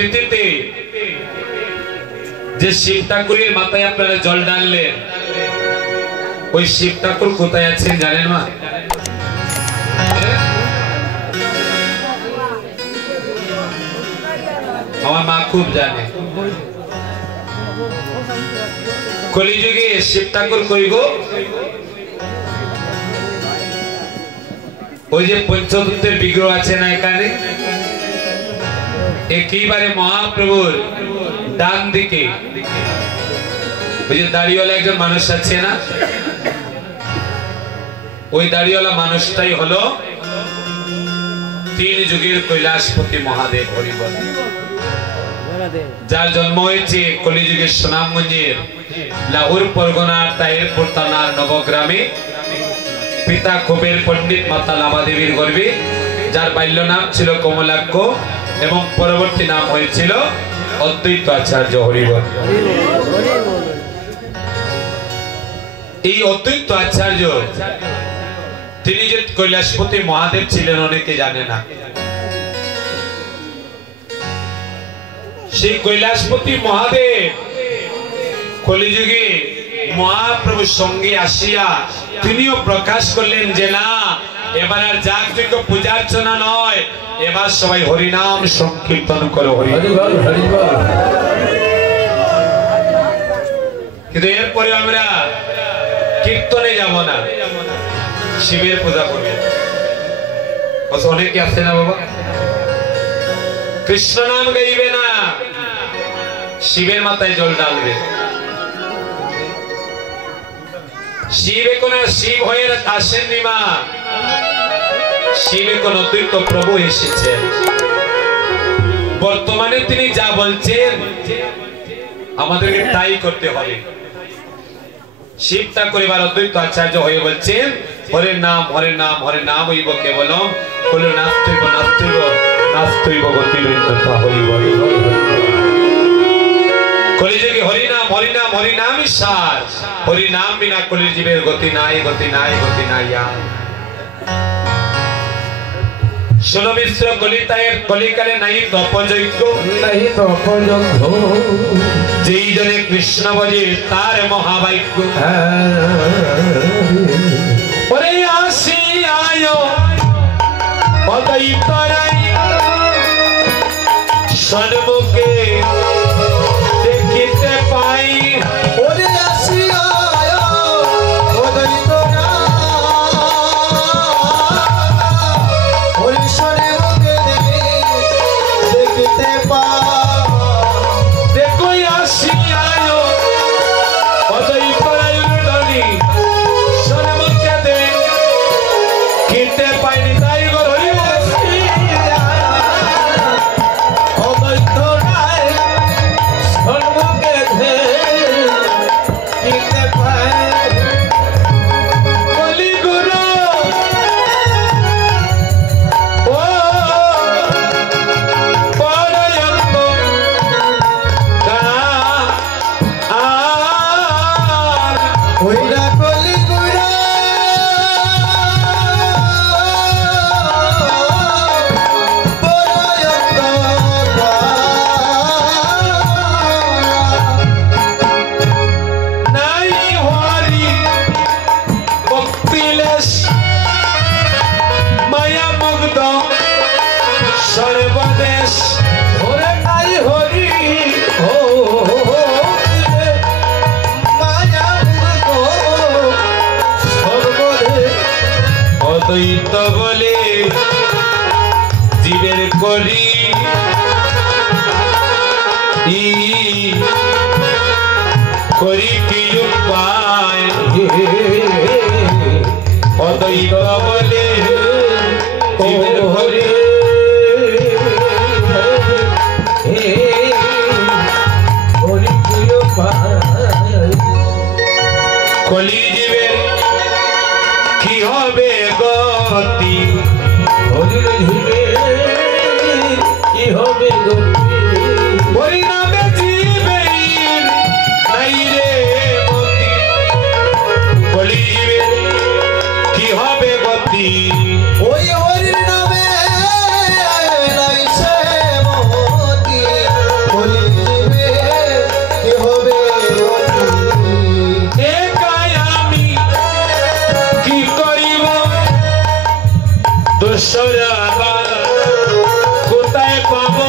তিথিতে যে শিব ঠাকুরের মাথায় আপনারা জল ঢাললেন, ওই শিব ঠাকুর কোথায় আছেন জানেন মা? আমার মা খুব জানে। কলিযুগে শিব ঠাকুর কই গো? ওই যে পঞ্চতত্ত্বের বিগ্রহ আছে না এখানে, একেবারে মহাপ্রভুর ডান দিকে ওই যে দাড়িওয়ালা একজন মানুষ আছে না, ওই দাড়িওয়ালা মানুষটাই হলো তিন যুগের কৈলাসপতি মহাদেব হরিবল, যার জন্ম হয়েছে কলিযুগের সুনামগঞ্জের লাহুর পরগনার তাহিরপুর থানার নবগ্রামে, পিতা কুবের পণ্ডিত মাতা লাভা দেবীর গর্ভে, যার বাল্য নাম ছিল কমলাক্ষ এবং পরবর্তী নাম হয়েছিল অদ্বৈত আচার্য হরিবল। এই অদ্বৈত আচার্য তিনি যে কৈলাসপতি মহাদেব ছিলেন অনেকে জানে না। সেই কৈলাসপতি মহাদেব কলিযুগে মহাপ্রভুর সঙ্গে আসিয়া তিনিও প্রকাশ করলেন যে না, এবার আর যাগযজ্ঞ পূজার্চনা নয়, এবার সবাই হরিনাম সংকীর্তন করো। কিন্তু এরপরে আমরা কীর্তনে যাব না, শিবের পূজা করবে। অনেকে আসছে না বাবা, কৃষ্ণ নাম গাইবে না, শিবের মাথায় জল ঢালবে। শিব এখন আর শিব হয়ে আসেননি মা, শিব এখন অদ্বৈত প্রভু এসেছেন। বর্তমানে তিনি যা বলছেন আমাদেরকে তাই করতে হবে। শিব ঠাকুর এবার অদ্বৈত আচার্য হয়ে বলছেন হরে নাম হরে নাম হরে নাম হইব কেবলম, বলে নাস্তৈব নাস্তৈব নাস্তৈব গতিরৈত্যথা হইব। কলিযুগে হরিনাম হরিনাম হরিনামই সার, হরিনাম বিনা কলির জীবের গতি নাই গতি নাই গতি নাই। শোনো মিশ্র কলিতায়ের কলিকালে নাই তপযজ্ঞ, নাই তপযজ্ঞ, যেই জনে কৃষ্ণ ভজে তার মহাভাগ্য। ওরে আসি আয়ো অদ্বৈতরাই সন্মুখে দেখিতে পাই। ওরে আসি আয়ো অদ্বৈতরাই সন্মুখে দেখিতে পাই। দেখো আসি আয়ো অদ্বৈতরাই সন্মুখে দেখিতে পাইনি, তাই গো সর্বদেশ হরে নাই হরি ও মায়া সর্বদেশ অদ্বৈত বলে জীবের করি করি কি উপায়। অদ্বৈত বলে জীবের করি কলি জীবের কি হবে গতি, হরির জীবের কি হবে গতি, হরিনামে জীবের নাই রে মতি। কলি জীবের কি হবে গতি, ওই হরির নামে দোসরা কোথায় পাবো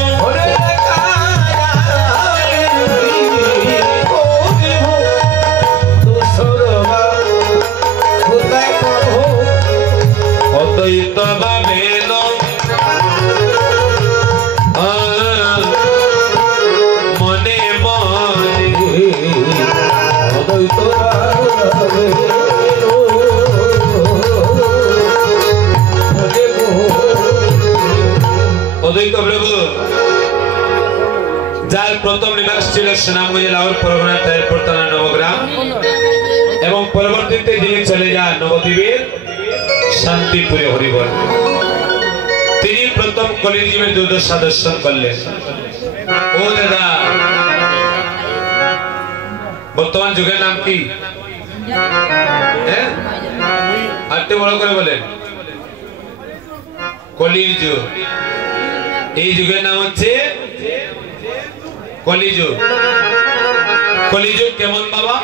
অদ্বৈত ভাবে মনে মনে অদ্বৈত অদ্বৈত প্রভু যার প্রথম নিবাস ছিল সুনামগঞ্জ লাহোর পরগনা তাহিরপুর থানা নবগ্রাম এবং পরবর্তীতে তিনি চলে যান নবদ্বীপের শান্তিপুরে হরিবল তিনি প্রথম কলিযুগের দুর্দশা দর্শন করলেন ও দাদা বর্তমান যুগের নাম কি আরেকটু বড় করে বলেন কলির যুগ এই যুগের নাম হচ্ছে কলিযুগ কলিযুগ কেমন বাবা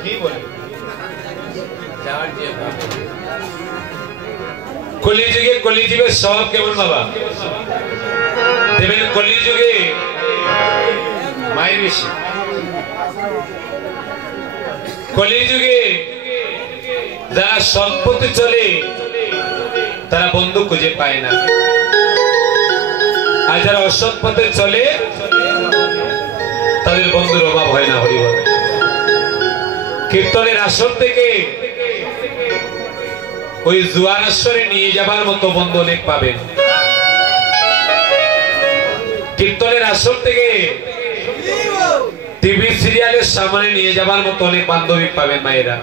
কি বলে কলিযুগে কলিযুগের স্বভাব কেমন বাবা দেবেন কলিযুগে মায়ের বেশি কলিযুগে যারা সৎপথে চলে তারা বন্ধু খুঁজে পায় না আর যারা অসৎ পথে চলে তাদের বন্ধুর অভাব হয় না হরিবল কীর্তনের আসর থেকে ওই জুয়ার আসরে নিয়ে যাবার মতো বন্ধু অনেক পাবেন কীর্তনের আসর থেকে টিভি সিরিয়ালের সামনে নিয়ে যাবার মতো অনেক বান্ধবী পাবেন মায়েরা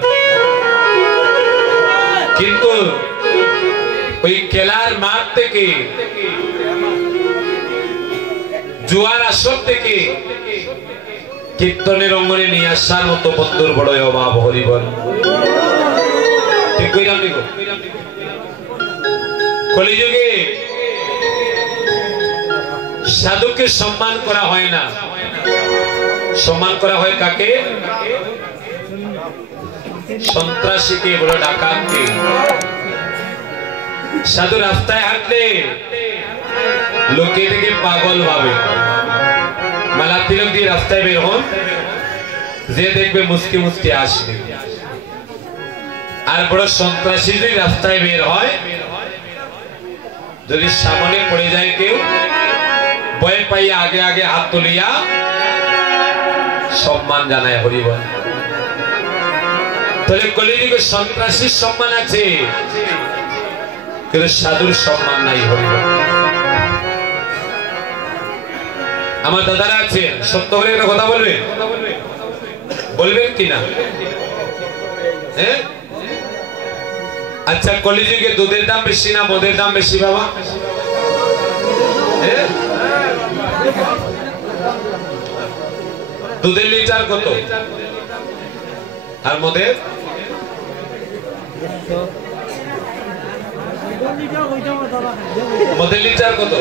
কিন্তু ওই খেলার মাঠ থেকে জুয়ার আসর থেকে কীর্তনের অঙ্গনে নিয়ে আসার মতো বন্ধুর বড় অভাব হরিবল ঠিক কইলাম নিকো কলিযুগে সাধুকে সম্মান করা হয় না সম্মান করা হয় কাকে সন্ত্রাসীকে বড় ডাকাতকে সাধু রাস্তায় হাঁটলে লোকে দেখে পাগল ভাবে মালা তিলক দিয়ে রাস্তায় বের হন যে দেখবে মুসকি মুসকি আসবে আর বড় সন্ত্রাসী যদি রাস্তায় বের হয় যদি সামনে পড়ে যায় কেউ ভয় পাইয়া আগে আগে হাত তুলিয়া সম্মান জানায় হরিবল তাহলে কলিযুগে সন্ত্রাসীর সম্মান আছে কিন্তু সাধুর সম্মান নাই হরিবল আমার দাদারা আছেন সত্য করে একটা কথা বলবেন বলবেন কিনা আচ্ছা কলিযুগে দুধের দাম বেশি না মদের দাম বেশি বাবা দুধের লিটার কত আর মদের মদের লিটার কত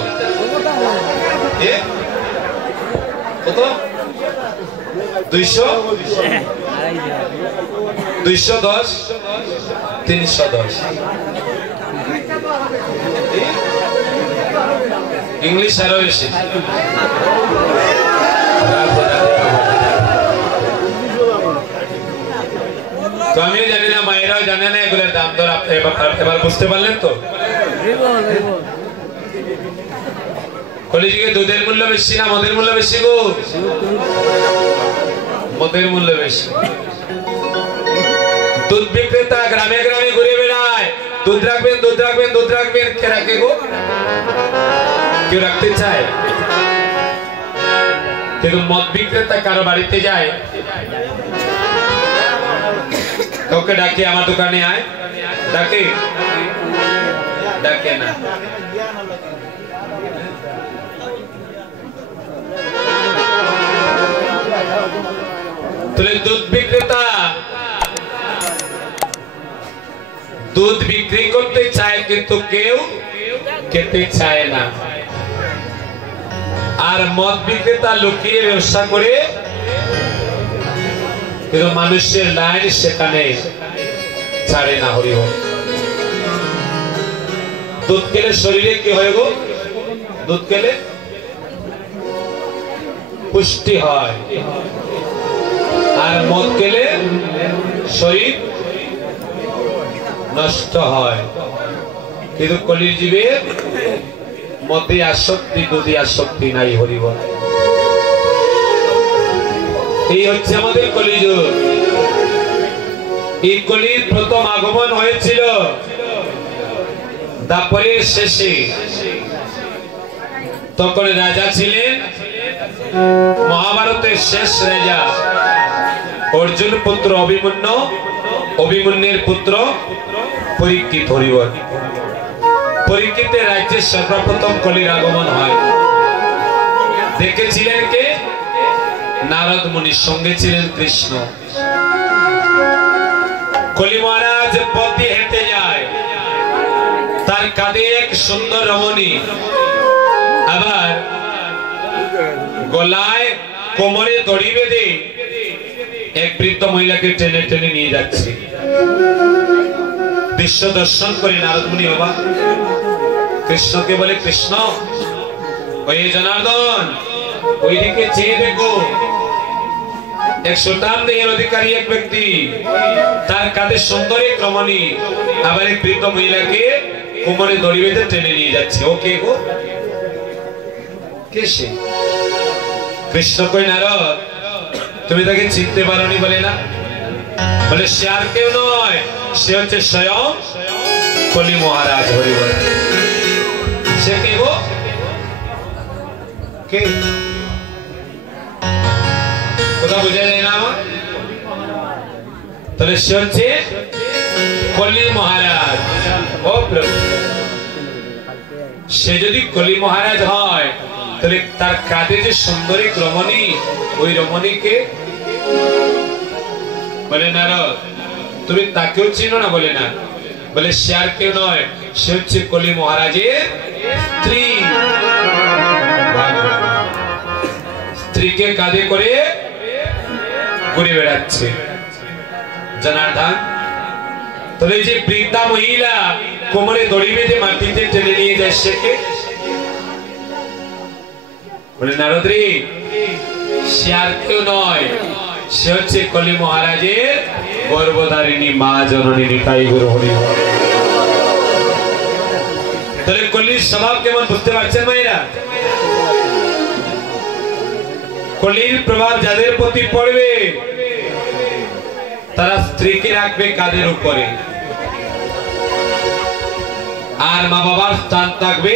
কত 200 210 310 इंग्लिश आरो बेশি তো আমি জানি না মায়েরাও জানে না এগুলোর দাম দর এবার বুঝতে পারলেন তো কলিযুগে দুধের মূল্য বেশি না মদের মূল্য বেশি গো মদের মূল্য বেশি দুধ বিক্রেতা গ্রামে গ্রামে ঘুরে বেড়ায় দুধ রাখবেন দুধ রাখবেন দুধ রাখবেন কে রাখে গো কেউ রাখতে চায় কিন্তু মদ বিক্রেতা কারো বাড়িতে যায় কাউকে ডাকে আমার দোকানে আয় ডাকে ডাকে না তাহলে দুধ বিক্রেতা দুধ বিক্রি করতে চায় কিন্তু কেউ খেতে চায় না আর মদ বিক্রেতা লুকিয়ে ব্যবসা করে কিন্তু মানুষের লাইন সেখানে ছাড়ে না। হরি বল। দুধ খেলে শরীরে কি হয় গো? দুধ খেলে পুষ্টি হয়, আর মদ খেলে শরীর নষ্ট হয়। কিন্তু কলির জীবের মধ্যে আসক্তি, দুধে আসক্তি নাই। হরি বল। এই হচ্ছে আমাদের কলিযুগ। এই কলির প্রথম আগমন হয়েছিল দ্বাপরের শেষে। তখন রাজা ছিলেন মহাভারতের শেষ রাজা অর্জুন পুত্র অভিমন্যু, অভিমন্যুর পুত্র পরীক্ষিত। হরি বল। পরীক্ষিতের রাজ্যে সর্বপ্রথম কলির আগমন হয়। দেখেছিলেন কে? নারদ মুনির সঙ্গে ছিলেন কৃষ্ণ। কলি মহারাজ পথে হেঁটে যায়, তার কাঁধে এক সুন্দর রমণী, আবার গলায় কোমরে দড়ি বেঁধে এক বৃদ্ধ মহিলাকে টেনে টেনে নিয়ে যাচ্ছে। দৃশ্য দর্শন করে নারদ মুনি অবাক। কৃষ্ণকে বলে, কৃষ্ণ, ওই জনার্দন, ওইদিকে চেয়ে দেখো, এক সুলতান দেহের অধিকারী এক ব্যক্তি, তার কাঁধে সুন্দর এক রমণী, আবার এক বৃদ্ধ মহিলাকে কোমরে দড়ি বেঁধে টেনে নিয়ে যাচ্ছে। ও কে গো? কে সে? কৃষ্ণ কই, নারদ, তুমি তাকে চিনতে পারোনি? বলে না। বলে সে আর কেউ নয়, সে হচ্ছে স্বয়ং কলি মহারাজ। হরি বল। সে কে গো? কে? কথা বোঝা যায় না আমার? তাহলে সে হচ্ছে কলি মহারাজ। ও প্রভু, সে যদি কলি মহারাজ হয়, তাহলে তার কাঁধে যে সুন্দরী রমণী, ওই রমণীকে বলে, নারদ, তুমি তাকেও চিনো না? বলে না। বলে সে আর কেউ নয়, সে হচ্ছে কলি মহারাজের স্ত্রী। স্ত্রীকে কাঁধে করে ঘুরে বেড়াচ্ছে। জনার্দন, তাহলে যে বৃদ্ধা মহিলা কোমরে দড়ি বেঁধে মাটিতে টেনে নিয়ে যায়, সে কে? বলে, নারদ রে, সে আর কেউ নয়, সে হচ্ছে কলি মহারাজের গর্ভধারিণী মা জননী নিতাই গুরু। হরি বল। তাহলে কলির স্বভাব কেমন বুঝতে পারছেন মায়েরা? কলির প্রভাব যাদের প্রতি পড়বে, তারা স্ত্রীকে রাখবে কাঁধের উপরে, আর মা বাবার স্থান থাকবে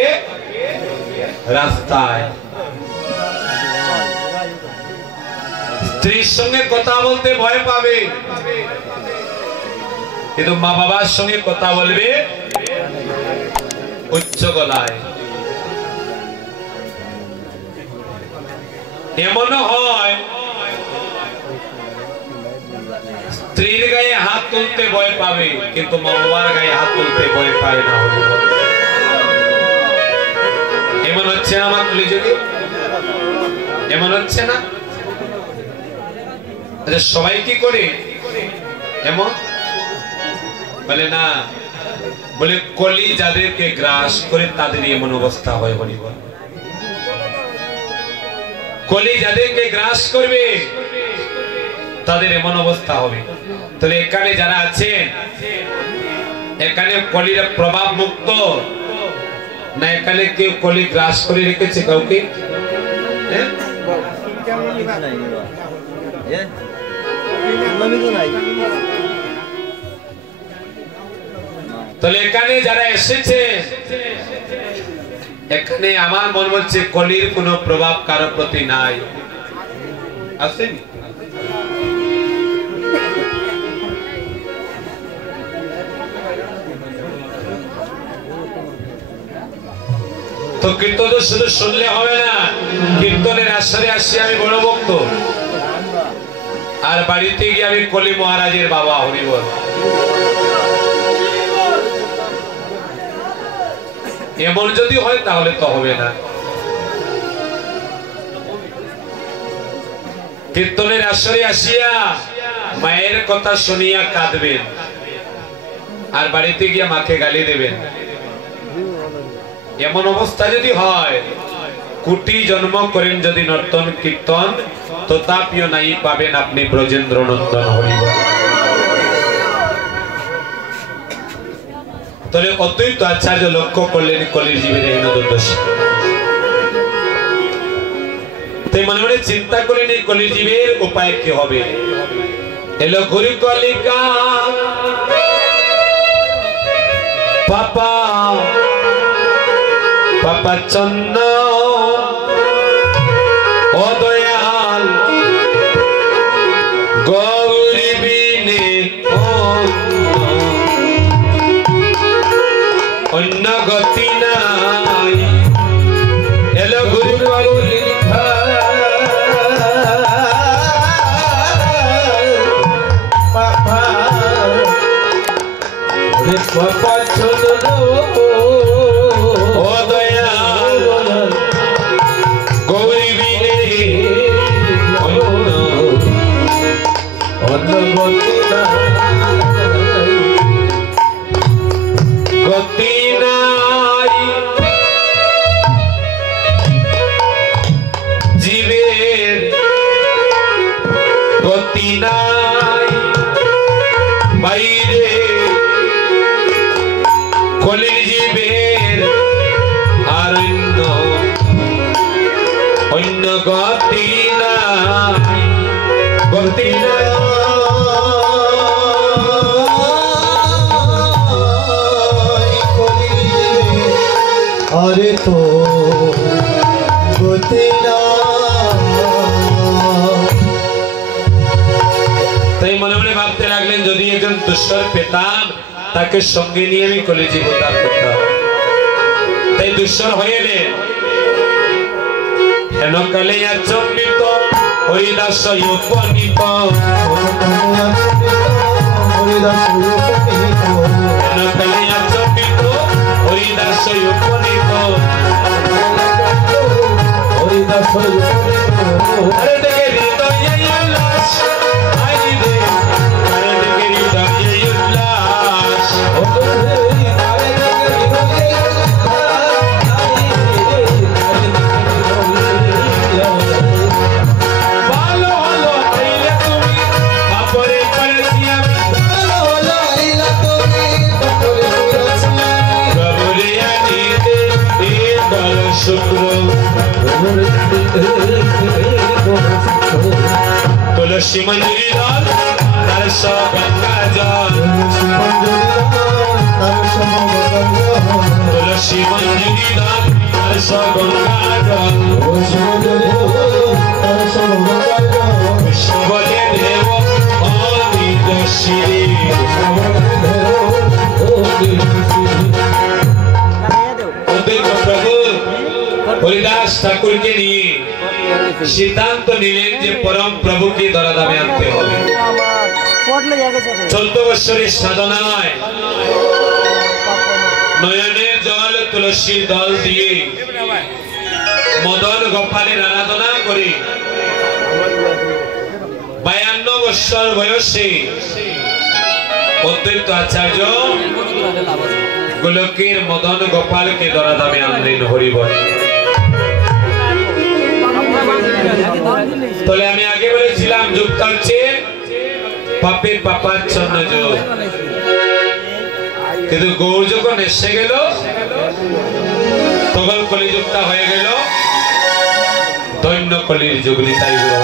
রাস্তায়। স্ত্রীর সঙ্গে কথা বলতে ভয় পাবে, কিন্তু মা বাবার সঙ্গে কথা বলবে উচ্চ গলায়। এমনও হয় স্ত্রীর গায়ে হাত তুলতে ভয় পাবে, কিন্তু মা বাবার গায়ে হাত তুলতে ভয় পায় না। এমন হচ্ছে না আমার কলিযুগে? এমন হচ্ছে না? সবাই কি করে এমন? বলে না। বলে কলি যাদেরকে গ্রাস করে তাদের এমন অবস্থা হয়। বলি বল। কলি যাদেরকে গ্রাস করবে তাদের এমন অবস্থা হবে। তাহলে এখানে যারা আছেন, এখানে কলির প্রভাব মুক্ত না? এখানে কেউ কলি গ্রাস করে রেখেছে কাউকে? তাহলে এখানে যারা এসেছে, এখানে আমার মনে হচ্ছে কলির কোনো প্রভাব কারো প্রতি নাই। আসেনি? তো কীর্তন শুধু শুনলে হবে না, কীর্তনের আসরে আসছি আমি বড় ভক্ত, আর বাড়িতে গিয়ে আমি কলি মহারাজের বাবা। হরি বল। এমন যদি হয় তাহলে তো হবে না। কীর্তনের আসরে আসিয়া মায়ের কথা শুনিয়া কাঁদবেন, আর বাড়িতে গিয়ে মাকে গালি দেবেন। এমন অবস্থা যদি হয়, কোটি জন্ম করেন যদি নর্তন কীর্তন, তথাপিও নাই পাবেন আপনি ব্রজেন্দ্র নন্দন হরিবল। তাহলে অদ্বৈত আচার্য লক্ষ্য করলেন কলির জীবের হীন দুর্দশা। তাই মনে মনে চিন্তা করেন এই কলির জীবের উপায় কি হবে। এলো গুরু কলিকা পাপা পাপা চন্ন ও দয়াল গৌরী বিনে অন্য গতি নাই। এলো গুরু কলিকা পাপা পাপা চন্ন ও দয়াল গৌরী বিনে অন্য গতি নাই। জীবের গতি নাই বাইরে, কলির জীবের আর অন্য গতি নাই, গতি নাই। আরে তো গতি না। তাই মনে মনে ভাবতে লাগলেন, যদি একজন দুষ্টর পেতাম তাকে সঙ্গে নিয়ে আমি কলিজি উদ্ধার করতাম। তাই দুষ্টর হয়ে এলেন। হেন কালে আচম্বিত হরিদাস উপনীত, হেন কালে আচম্বিত হরিদাস উপনীত, হরিদাস আরে দেখে হৃদয় উল্লাস, আরে দেখে হৃদয় উল্লাস। तुलसी मंजरी दाल तरसा गंगा जल, तुलसी मंजरी दाल तरसा गंगा जल। विश्वले देव अमित श्री, प्रभु हरिदास ठाकुर के लिए সিদ্ধান্ত নিলেন যে পরম প্রভুকে ধরাধামে আনতে হবে। 14 বছরের সাধনায় নয়নের জল তুলসীর দল দিয়ে মদন গোপালের আরাধনা করে 52 বছর বয়সে অদ্বৈত আচার্য গোলকের মদন গোপালকে ধরাধামে আনলেন। হরিবল। তাহলে আমি আগে বলেছিলাম যুগটা হচ্ছে পাপের পাপাচ্ছন্ন যুগ, কিন্তু গৌর যখন এসে গেল তখন কলিযুগটা হয়ে গেল দৈন্য কলির যুগ। নিতাই গুরু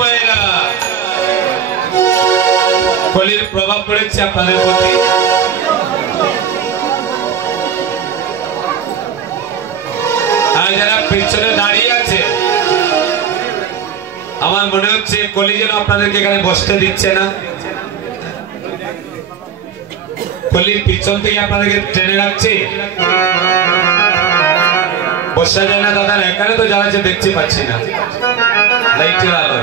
মায়েরা কলির প্রভাব পড়েছে আপনাদের প্রতি। আর যারা পেছনে দাঁড়িয়ে আছে আমার মনে হচ্ছে কলি যেন আপনাদেরকে এখানে বসতে দিচ্ছে না। কলির পিছন থেকে আপনাদেরকে টেনে রাখছে, বসা যায় না দাদা। এখানে তো যারা আছে দেখতে পাচ্ছি না লাইটের আলো।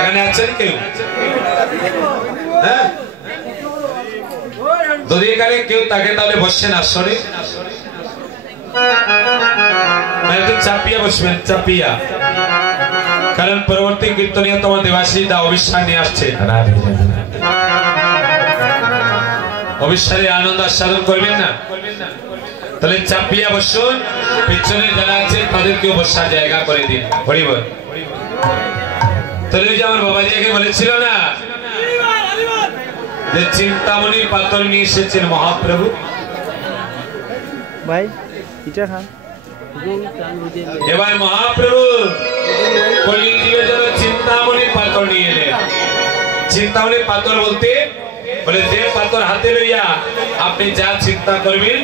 এখানে আছেন কেউ? হ্যাঁ, যদি এখানে কেউ থাকে তাহলে বসছেন আসরে, একটু চাপিয়া বসবেন, চাপিয়া। কারণ পরবর্তী কীর্তনীয় তোমার দেবাশী দা অবিশ্বাস নিয়ে আসছে, অবিশ্বাসের আনন্দ আস্বাদন করবেন না। তাহলে চাপিয়া বসুন, পিছনে যারা আছে তাদেরকেও বসার জায়গা করে দিন। হরিবল। তাহলে ওই যে আমার বাবাজিকে বলেছিল না যে চিন্তামণির পাথর নিয়ে এসেছেন মহাপ্রভু। ভাই এটা খান। এবার মহাপ্রভু কলিযুগের জন্য চিন্তামণির পাথর নিয়ে এলেন। চিন্তামণির পাথর বলতে বলে যে পাথর হাতে লইয়া আপনি যা চিন্তা করবেন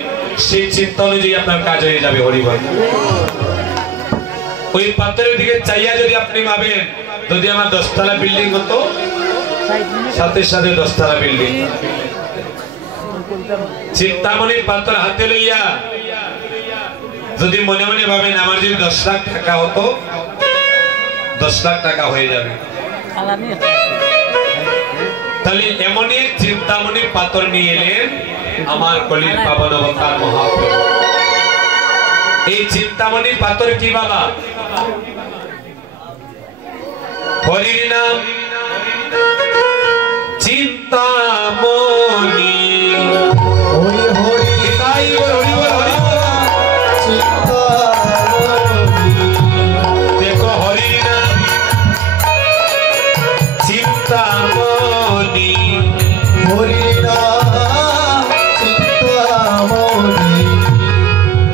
সেই চিন্তা অনুযায়ী আপনার কাজ হয়ে যাবে। হরিবল। ওই পাথরের দিকে চাইয়া যদি আপনি ভাবেন যদি আমার 10 তলা বিল্ডিং হতো, সাথে সাথে 10 তলা বিল্ডিং। চিন্তামণির পাথর হাতে লইয়া যদি মনে মনে ভাবেন আমার যদি 10 লাখ টাকা হতো, 10 লাখ টাকা হয়ে যাবে। তাহলে এমনই চিন্তামণির পাথর নিয়ে এলেন আমার কলির পাবন অবতার মহাপ্রভু। এই চিন্তামণির পাথর কি বাবা? হরির নাম চিন্তামণি। হরি হরি তাই হরি হরি চিন্তামণি। দেখো হরির নাম চিন্তামণি। হরি নাম চিন্তামণি।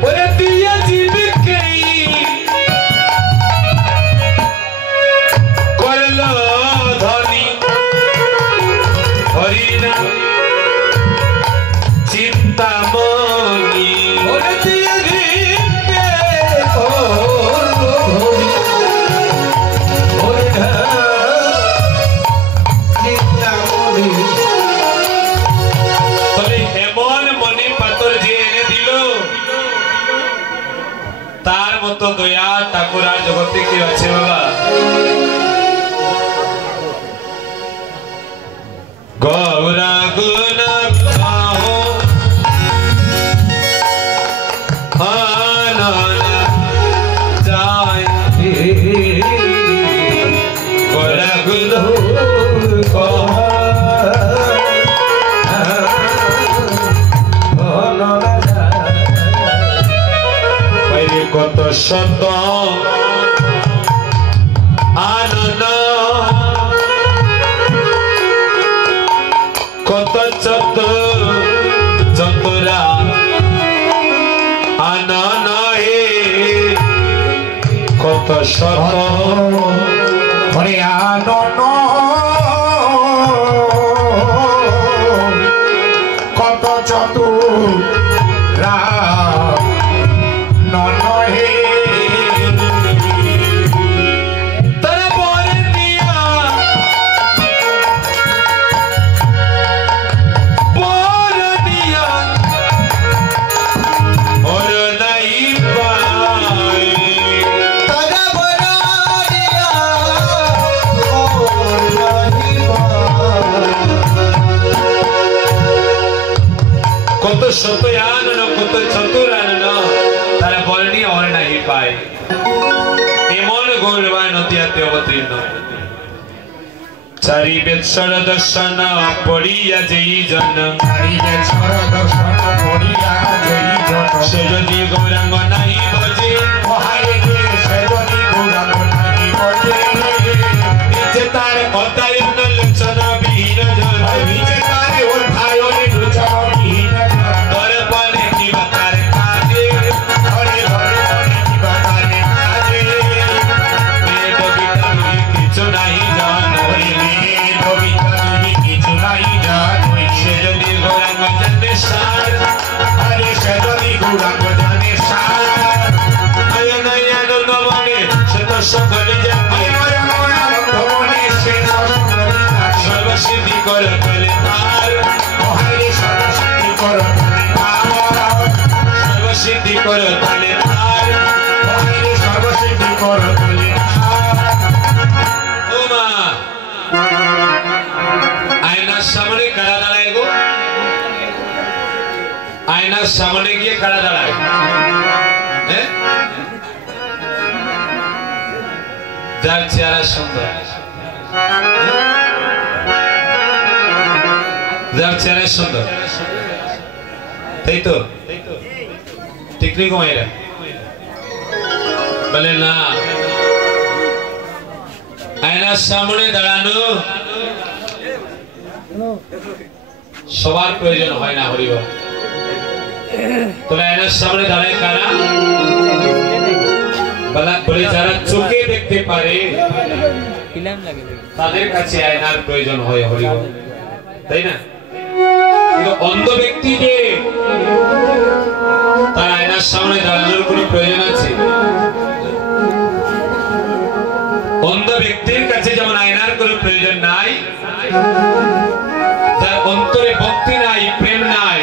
ওরে দিয়া জীবকে করলো ধনী। হরি নাম চিন্তামণি। ওরে দিয়া জীবকে করলো ধনী। হরি নাম চিন্তামণি। তবে এমন মনে পাথর যে এনে দিল তার মতো দয়া ঠাকুর আর জগতে কি আছে বাবা? গৌরা গুণ গাও আনন্দ যায়। গৌরা গুণ কত শত আনন্দ, কত চতুরা আনন্দ, কত শত হরে আনন্দ, কত চতুরা নহে। তারা বরে দিয়া ওর নাই পাই। তারা বরা দিয়া ওর নাই পাই। কত শত আনন্দ, কত চতুর আনন্দ তারা বর্ণী ওর নাই পায়। এমন গৌরবায় নদিয়াতে অবতীর্ণ। চারি বেৎসর দর্শন পড়িয়া যেই জন, সে যদি গৌরাঙ্গ নাই বজে, নিচে তার অতায়ন লোচন বীর জন, দর্পণে কিবা তার কাজে, বেদ গীতা কিছু না কর তলে তার হরে সর্বসিদ্ধি কর সর্বসিদ্ধি কর তলে তার হরে সর্বসিদ্ধি কর তলে ও মা আয়নার সামনে কারা দাঁড়ায় গো আয়নার সামনে গিয়ে কারা দাঁড়ায় হ্যাঁ যার চেহারা সুন্দর যার চেহারা সুন্দর তাই তো ঠিক নেই ঘুমাইরা বলে না আয়নার সামনে দাঁড়ানো সবার প্রয়োজন হয় না হরিব তবে আয়নার সামনে দাঁড়ায় কারা বলে যারা চোখে দেখতে পারে তাদের কাছে আয়নার প্রয়োজন হয় হরিব তাই না কিন্তু অন্ধ ব্যক্তি যে তার আয়নার সামনে দাঁড়ানোর কোনো প্রয়োজন আছে অন্ধ ব্যক্তির কাছে যেমন আয়নার কোনো প্রয়োজন নাই তার অন্তরে ভক্তি নাই প্রেম নাই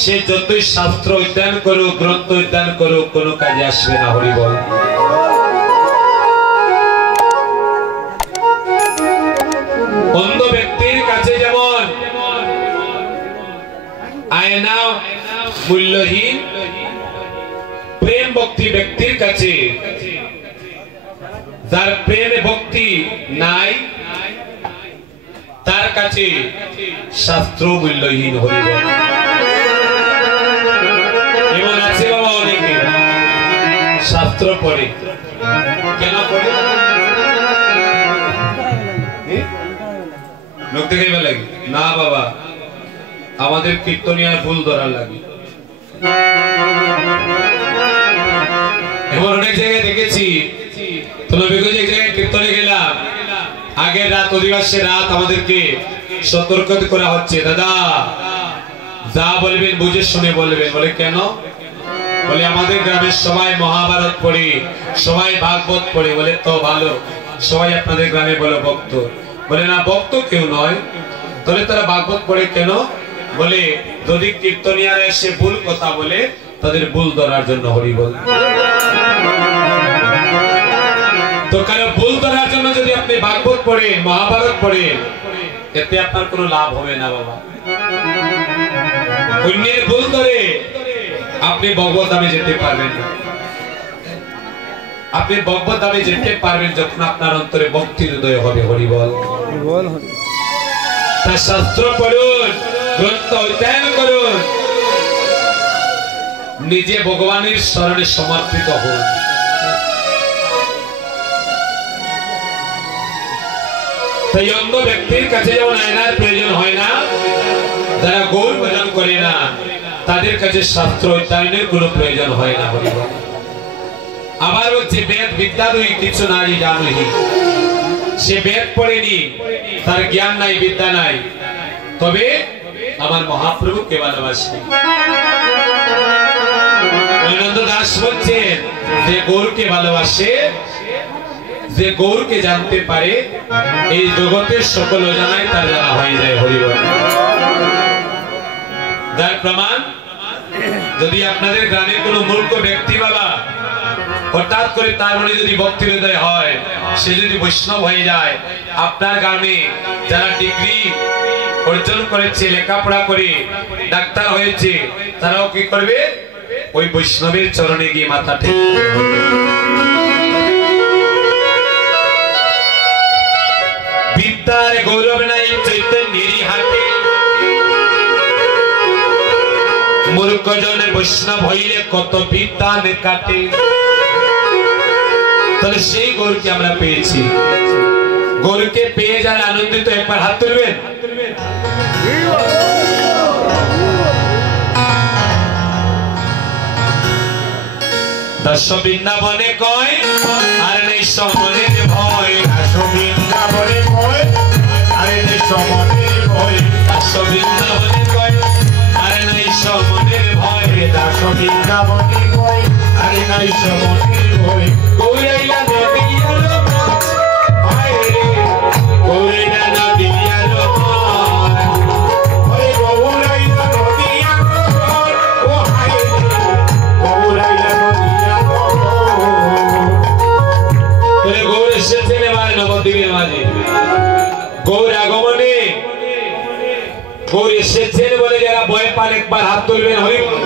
সে যতই শাস্ত্র অধ্যয়ন করুক গ্রন্থ অধ্যয়ন করুক কোনো কাজে আসবে না হরি বল অন্ধ ব্যক্তির কাছে যেমন আয়না মূল্যহীন প্রেম ভক্তি ব্যক্তির কাছে যার প্রেমে ভক্তি নাই তার কাছে শাস্ত্র মূল্যহীন হইব এমন আছে বাবা অনেকে শাস্ত্র পড়ে কেন পড়ে লোক দেখাইবা লাগে না বাবা আমাদের কীর্তনিয়ার ভুল ধরার লাগে এমন অনেক জায়গায় দেখেছি এক জায়গায় কীর্তনে গেলাম আগের রাত অধিবাসের রাত আমাদেরকে সতর্ক করা হচ্ছে দাদা যা বলবেন বুঝে শুনে বলবেন বলে কেন বলে আমাদের গ্রামের সবাই মহাভারত পড়ে সবাই ভাগবত পড়ে বলে তো ভালো সবাই আপনাদের গ্রামে বলে ভক্ত বলে না ভক্ত কেউ নয় তাহলে তারা ভাগবত পড়ে কেন বলে যদি কীর্তনিয়ারা এসে ভুল কথা বলে তাদের ভুল ধরার জন্য হরি বল তো কারো ভুল ধরার জন্য যদি আপনি ভাগবত পড়েন মহাভারত পড়েন এতে আপনার কোনো লাভ হবে না বাবা অন্যের ভুল ধরে আপনি ভগবত ধামে যেতে পারবেন না আপনি ভগবত ধামে যেতে পারবেন যখন আপনার অন্তরে ভক্তির উদয় হবে হরি বল তা শাস্ত্র পড়ুন গ্রন্থ অধ্যয়ন করুন নিজে ভগবানের শরণে সমর্পিত হন তাই অন্ধ ব্যক্তির কাছে যেমন আয়নার প্রয়োজন হয় না যারা গৌর ভজন করে না তাদের কাছে শাস্ত্র অধ্যয়নের কোনো প্রয়োজন হয় না আবার হচ্ছে বেদ বিদ্যা দুই কিছু নারী জানহি সে বেদ পড়েনি তার জ্ঞান নাই বিদ্যা নাই তবে আমার মহাপ্রভুকে ভালোবাসে আনন্দ দাস বলছেন যে গৌরকে ভালোবাসে যে গৌরকে জানতে পারে এই জগতের সকল অজানাই তার জানা হয়ে যায় হরিবল যার প্রমাণ যদি আপনাদের গ্রামের কোন মূর্খ ব্যক্তি বাবা হঠাৎ করে তার মনে যদি ভক্তি হৃদয় হয় সে যদি বৈষ্ণব হয়ে যায় আপনার গ্রামে যারা ডিগ্রি অর্জন করেছে লেখাপড়া করে ডাক্তার হয়েছে তারাও কি করবে ওই বৈষ্ণবের চরণে গিয়ে মাথা ঠেকবে বিদ্যার গৌরব নাই চৈতন্যেরই হাতে মূর্খ জনে বৈষ্ণব হইলে কত বিদ্যা নে কাটে তাহলে সেই গৌরকে আমরা পেয়েছি গৌরকে পেয়ে যারা আনন্দিত একবার হাত তুলবেন দশ বৃন্দাবনে কয় আর নেই সমনের ভয় দাস বৃন্দাবনে কয় আরে নেই সমনের ভয় দশ বৃন্দাবনে কয় আর নেই সমনের ভয় দাস বৃন্দাবনে কয় আরে নাই সমনের ভয় গৌরাইলা নদী আলো মাছ আয় রে গৌরাইলা নবদ্বীপের মাঝে গৌর আগমনে গৌর এসেছেন বলে যারা ভয় পান একবার হাত তুলবেন হরি বল।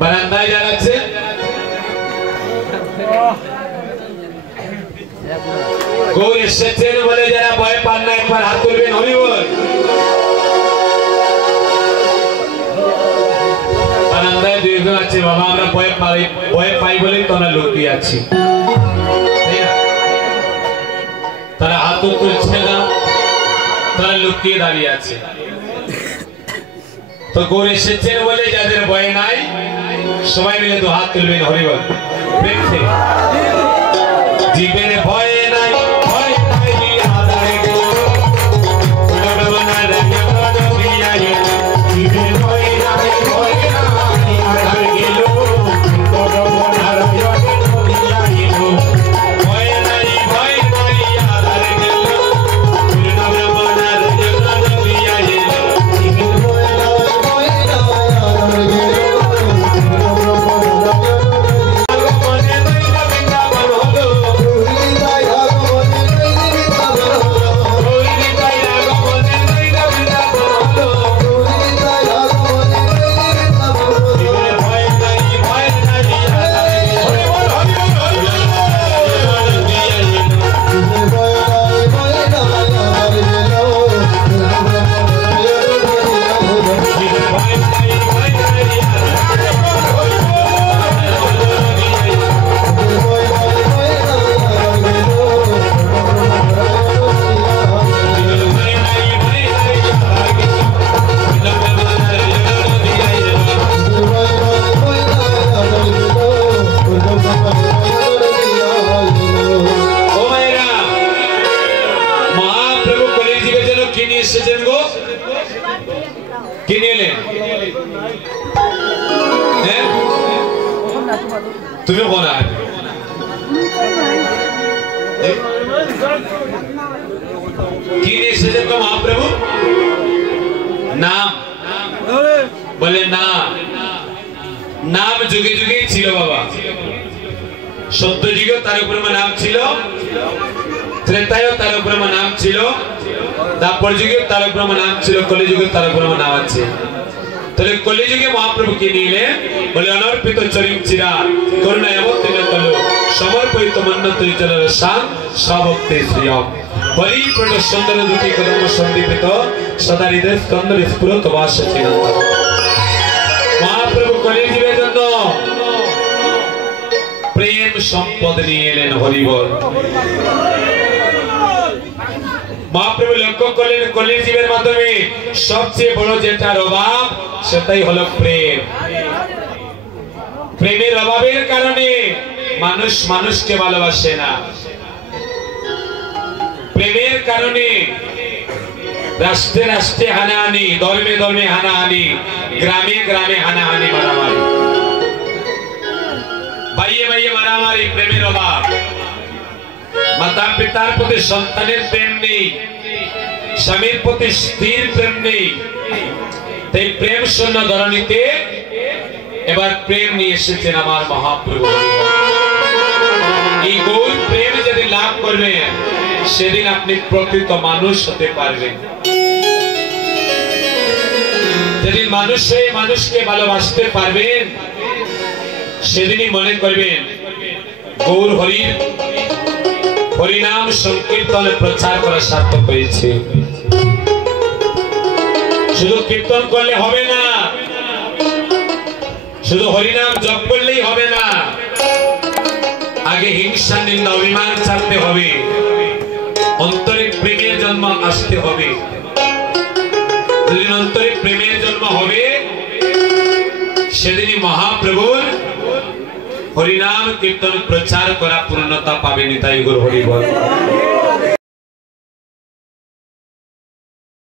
বারান্দায় যারা আছে গৌর এসেছেন বলে যারা ভয় পান না একবার হাত তুলবেন হরি বল। বারান্দায় দুইজন আছে বাবা আমরা ভয় পাই বলেই তো আমরা লুকিয়ে আছি তারা হাত তুলছে না তারা লুকিয়ে দাঁড়িয়ে আছে তো গৌর এসেছেন বলে যাদের ভয় নাই সবাই মিলে তো হাত তুলবেন হরি বল। জীবের ভয় নাই ভয় নাই আদায় গেল জীবের ভয় নাই ভয় নাই আদায় গেল ভয় নাই ভয় নাই আদায় গেল তুমি কোন কি নিয়ে এসেছেন তো মহাপ্রভু নাম বলে না নাম যুগে যুগে ছিল বাবা সত্য যুগে তার উপরে নাম ছিল ত্রেতায় তার উপরে নাম ছিল দাপর যুগে তার উপরে নাম ছিল কলি যুগে তার উপরে নাম আছে তাহলে কলি যুগে মহাপ্রভু কে নিলেন বলে অনর্পিত চরিম চিরা করুণা অবতীর্ণ কলো সমর্পিত মন্নত চলের শান সভক্তি শ্রিয়ম পরিপূর্ণ সুন্দর দুটি কদম সন্দীপিত সদা হৃদয় স্কন্দর স্ফুরত বাস চিরন্ত মহাপ্রভু কলি যুগের জন্য প্রেম সম্পদ নিয়ে এলেন হরি বল। মহাপ্রভু লক্ষ্য করলেন কলির জীবের মাধ্যমে সবচেয়ে বড় যেটার অভাব সেটাই হলো প্রেম। প্রেমের অভাবের কারণে মানুষ মানুষকে ভালোবাসে না। প্রেমের কারণে রাষ্ট্রে রাষ্ট্রে হানাহানি ধর্মে ধর্মে হানাহানি গ্রামে গ্রামে হানাহানি মারামারি ভাইয়ে ভাইয়ে মারামারি প্রেমের অভাব। মাতা পিতার প্রতি সন্তানের প্রেম নেই স্বামীর প্রতি স্ত্রীর প্রেম নেই তাই প্রেম শূন্য ধরণীতে এবার প্রেম নিয়ে এসেছেন আমার মহাপ্রভু। এই গৌর প্রেম যদি লাভ করবেন সেদিন আপনি প্রকৃত মানুষ হতে পারবেন। যেদিন মানুষ হয়ে মানুষকে ভালোবাসতে পারবেন সেদিনই মনে করবেন গৌর হরির হরিনাম সংকীর্তন প্রচার করা সার্থক হয়েছে। শুধু কীর্তন করলে হবে না, শুধু হরিনাম জপ করলেই হবে না, আগে হিংসা নিন্দা অভিমান ছাড়তে হবে, অন্তরে প্রেমের জন্ম আসতে হবে। যেদিন অন্তরে প্রেমের জন্ম হবে সেদিনই মহাপ্রভুর হরিনাম কীর্তন প্রচার করা পূর্ণতা পাবে। নিতাই গৌর হরি বল।